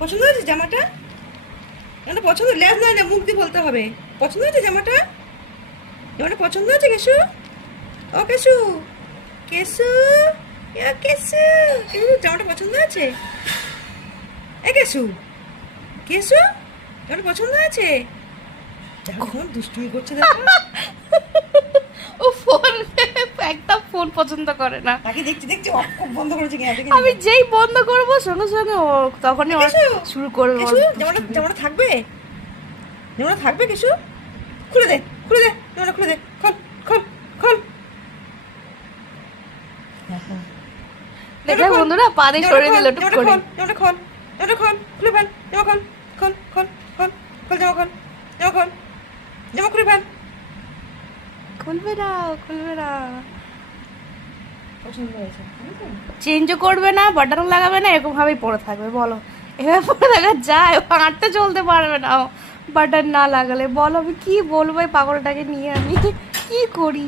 পছন্দ হয়েছে জামাটা? জামাটা পছন্দ, লেজ নয় না, মুখ দিয়ে বলতে হবে। পছন্দ হয়েছে জামাটা? জামাটা পছন্দ হয়েছে কেশু? ও কেশু, কেশু, কেশু, কেশু, জামাটা পছন্দ হয়েছে? এ কেশু, কেশু, জামাটা পছন্দ হয়েছে? এখন দুষ্টুমি করছে দেখো। ও ফোন একদম ফোন পছন্দ করে না। তাকে দেখছি দেখছি অফ বন্ধ করেছে কিনা দেখে আমি যেই বন্ধ করবো সঙ্গে সঙ্গে ও তখনই ওর কেশু, শুরু করবে ওর কেশু, জামাটা দুষ্টুমি। জামাটা থাকবে? জামাটা থাকবে কেশু? খুলে দে, খুলে দে, জামাটা খুলে দে, খোল, খোল, খোল। দেখে বন্ধুরা পা দিয়ে সরিয়ে দিল টুক করে। জামাটা খোল, জামাটা খোল, খুলে ফেল, জামা খোল, খোল, খোল, খোল, খোল, জামা খোল, জামা খোল, জামা খুলে ফেল। খুলবে না, খুলবে না। পছন্দ হয়েছে, চেঞ্জও করবে না, বাটন লাগাবে না, এরকম ভাবেই পড়ে থাকবে। বলো এভাবে পড়ে থাকা যায়? ও হাঁটতে চলতে পারবে না বাটন না লাগালে। বলো আমি কি বলবো এই পাগলটাকে নিয়ে, আমি কি করি?